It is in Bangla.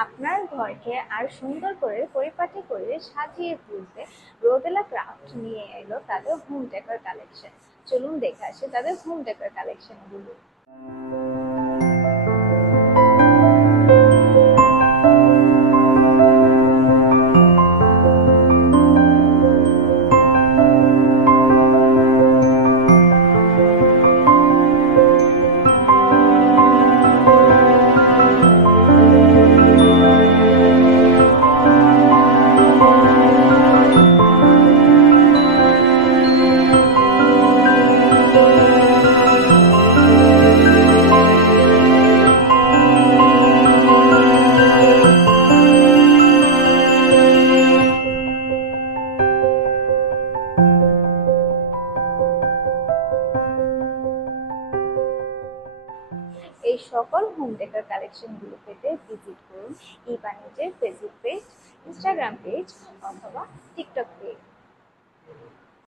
আপনার ঘরকে আর সুন্দর করে পরিপাটি করে সাজিয়ে তুলতে রোদেলা ক্রাফট নিয়ে এলো তাদের হোম ডেকোর কালেকশন। চলুন দেখে আসি তাদের হোম ডেকোর কালেকশন গুলো। এই সকল হোম ডেকোর কালেকশন গুলো পেতে ভিজিট করুন ইবানিজের ফেসবুক পেজ, ইনস্টাগ্রাম পেজ অথবা টিকটক পেজ।